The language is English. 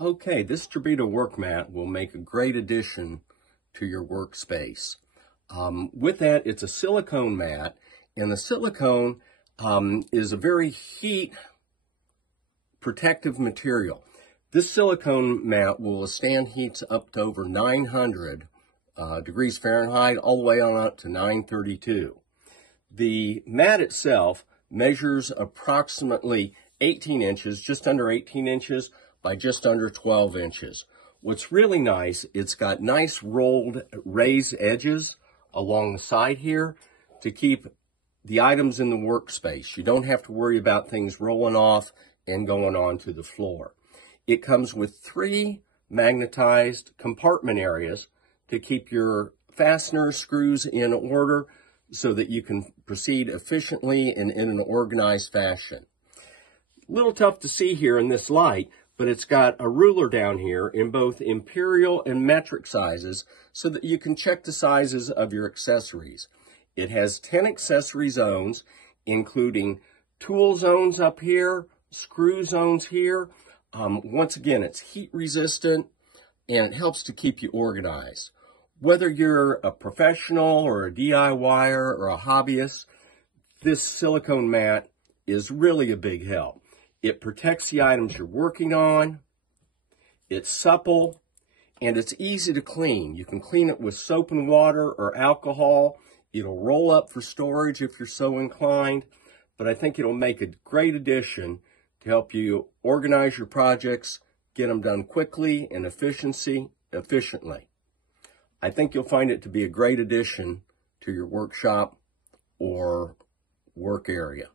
Okay, this STREBITO work mat will make a great addition to your workspace. With that, it's a silicone mat, and the silicone is a very heat protective material. This silicone mat will withstand heats up to over 900 degrees Fahrenheit, all the way on up to 932. The mat itself measures approximately 18 inches, just under 18 inches by just under 12 inches. What's really nice, it's got nice rolled raised edges along the side here to keep the items in the workspace. You don't have to worry about things rolling off and going onto the floor. It comes with 3 magnetized compartment areas to keep your fastener screws in order so that you can proceed efficiently and in an organized fashion. A little tough to see here in this light, but it's got a ruler down here in both imperial and metric sizes so that you can check the sizes of your accessories. It has 10 accessory zones, including tool zones up here, screw zones here. Once again, it's heat resistant and it helps to keep you organized. Whether you're a professional or a DIYer or a hobbyist, this silicone mat is really a big help. It protects the items you're working on, it's supple, and it's easy to clean. You can clean it with soap and water or alcohol. It'll roll up for storage if you're so inclined, but I think it'll make a great addition to help you organize your projects, get them done quickly and efficiently. I think you'll find it to be a great addition to your workshop or work area.